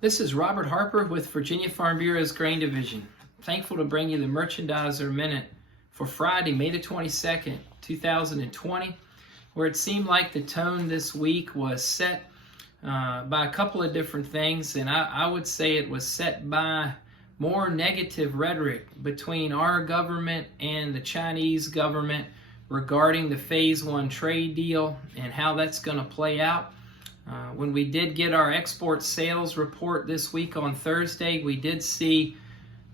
This is Robert Harper with Virginia Farm Bureau's Grain Division. Thankful to bring you the Merchandiser Minute for Friday, May the 22nd, 2020, where it seemed like the tone this week was set by a couple of different things, and I would say it was set by more negative rhetoric between our government and the Chinese government regarding the Phase 1 trade deal and how that's going to play out. When we did get our export sales report this week on Thursday, we did see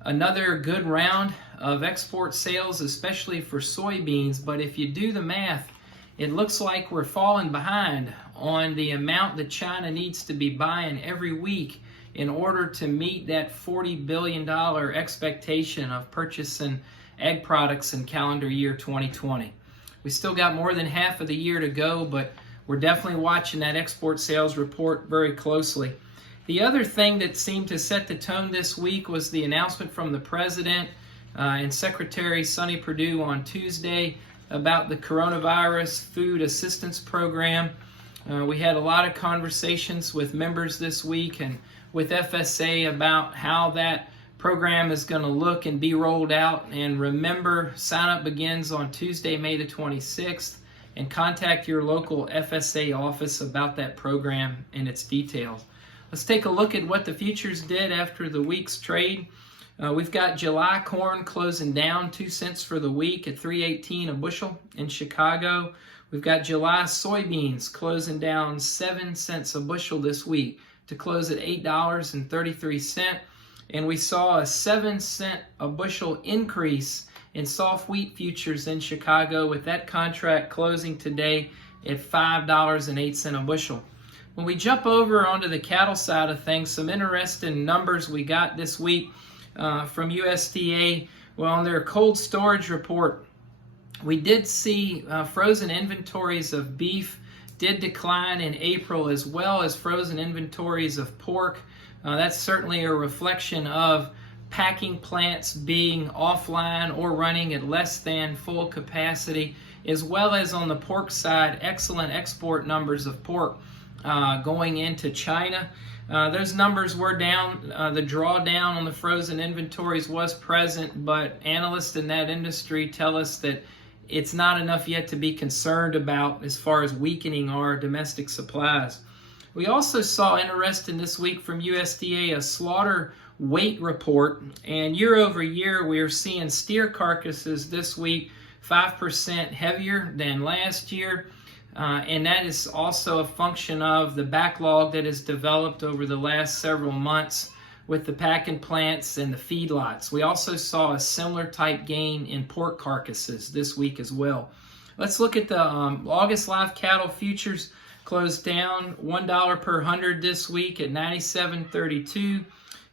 another good round of export sales, especially for soybeans. But if you do the math, it looks like we're falling behind on the amount that China needs to be buying every week in order to meet that $40 billion expectation of purchasing ag products in calendar year 2020. We still got more than half of the year to go, but we're definitely watching that export sales report very closely. The other thing that seemed to set the tone this week was the announcement from the President and Secretary Sonny Perdue on Tuesday about the Coronavirus Food Assistance Program. We had a lot of conversations with members this week and with FSA about how that program is going to look and be rolled out. And remember, sign up begins on Tuesday, May the 26th. And contact your local FSA office about that program and its details. Let's take a look at what the futures did after the week's trade. We've got July corn closing down 2 cents for the week at $3.18 a bushel in Chicago. We've got July soybeans closing down 7 cents a bushel this week to close at $8.33. And we saw a 7 cent a bushel increase in soft wheat futures in Chicago, with that contract closing today at $5.08 a bushel. When we jump over onto the cattle side of things, some interesting numbers we got this week from USDA. Well, on their cold storage report, we did see frozen inventories of beef did decline in April, as well as frozen inventories of pork. That's certainly a reflection of packing plants being offline or running at less than full capacity, as well as on the pork side, excellent export numbers of pork going into China. Those numbers were down. The drawdown on the frozen inventories was present, but analysts in that industry tell us that it's not enough yet to be concerned about as far as weakening our domestic supplies. We also saw, interesting this week from USDA, a slaughter weight report, and year over year we are seeing steer carcasses this week 5% heavier than last year, and that is also a function of the backlog that has developed over the last several months with the packing plants and the feedlots. We also saw a similar type gain in pork carcasses this week as well. Let's look at the August live cattle futures. Closed down $1 per hundred this week at 97.32.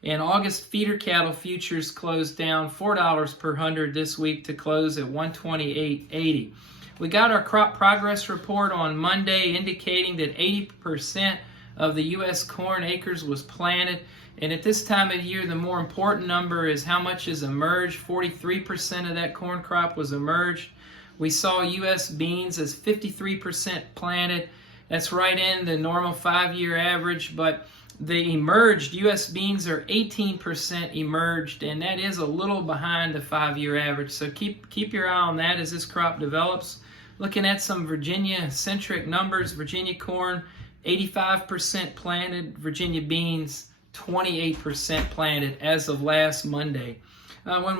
And August feeder cattle futures closed down $4 per hundred this week to close at 128.80. We got our crop progress report on Monday indicating that 80% of the U.S. corn acres was planted. And at this time of year, the more important number is how much is emerged. 43% of that corn crop was emerged. We saw U.S. beans as 53% planted. That's right in the normal 5-year average, but the emerged U.S. beans are 18% emerged, and that is a little behind the 5-year average. So keep your eye on that as this crop develops. Looking at some Virginia-centric numbers, Virginia corn, 85% planted. Virginia beans, 28% planted as of last Monday. When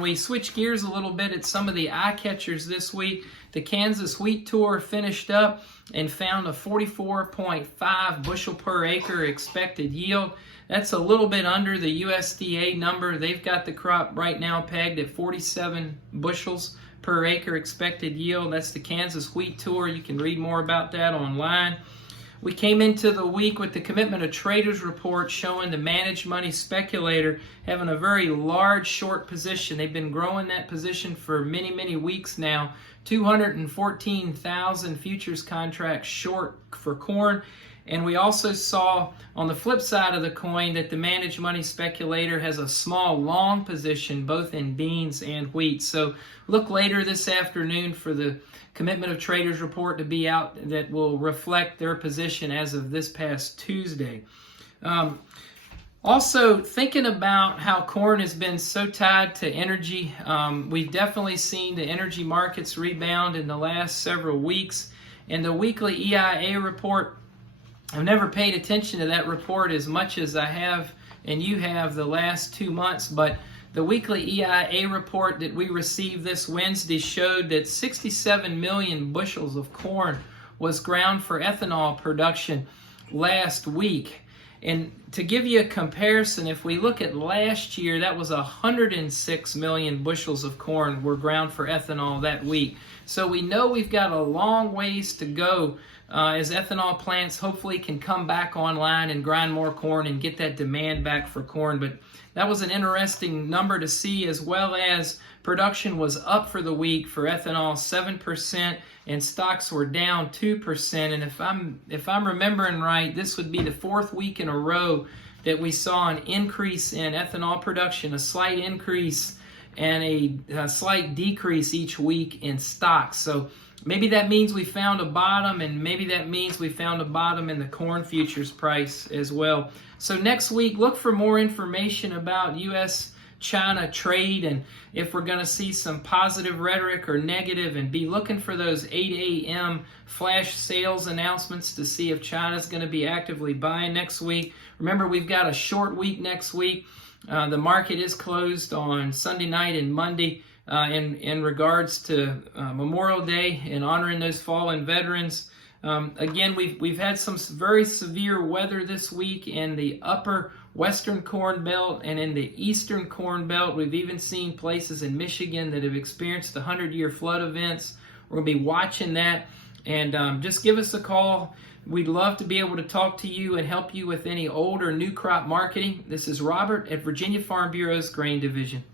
we switch gears a little bit at some of the eye catchers this week, the Kansas Wheat Tour finished up and found a 44.5 bushel per acre expected yield. That's a little bit under the USDA number. They've got the crop right now pegged at 47 bushels per acre expected yield. That's the Kansas Wheat Tour. You can read more about that online. We came into the week with the Commitment of Traders report showing the managed money speculator having a very large short position. They've been growing that position for many, many weeks now. 214,000 futures contracts short for corn. And we also saw on the flip side of the coin that the managed money speculator has a small long position both in beans and wheat. So look later this afternoon for the Commitment of Traders report to be out that will reflect their position as of this past Tuesday. Also, thinking about how corn has been so tied to energy, we've definitely seen the energy markets rebound in the last several weeks. And the weekly EIA report, I've never paid attention to that report as much as I have and you have the last 2 months, but the weekly EIA report that we received this Wednesday showed that 67 million bushels of corn was ground for ethanol production last week. And to give you a comparison, if we look at last year, that was 106 million bushels of corn were ground for ethanol that week. So we know we've got a long ways to go as ethanol plants hopefully can come back online and grind more corn and get that demand back for corn. But that was an interesting number to see, as well as production was up for the week for ethanol 7%, and stocks were down 2%. And if I'm remembering right, this would be the 4th week in a row that we saw an increase in ethanol production, a slight increase and a slight decrease each week in stocks. So maybe that means we found a bottom, and maybe that means we found a bottom in the corn futures price as well. So next week, look for more information about U.S.-China trade, and if we're going to see some positive rhetoric or negative, and be looking for those 8 a.m. flash sales announcements to see if China's going to be actively buying next week. Remember, we've got a short week next week. The market is closed on Sunday night and Monday in regards to Memorial Day and honoring those fallen veterans. Again, we've had some very severe weather this week in the upper western Corn Belt and in the eastern Corn Belt. We've even seen places in Michigan that have experienced 100-year flood events. We're going to be watching that, and just give us a call. We'd love to be able to talk to you and help you with any old or new crop marketing. This is Robert at Virginia Farm Bureau's Grain Division.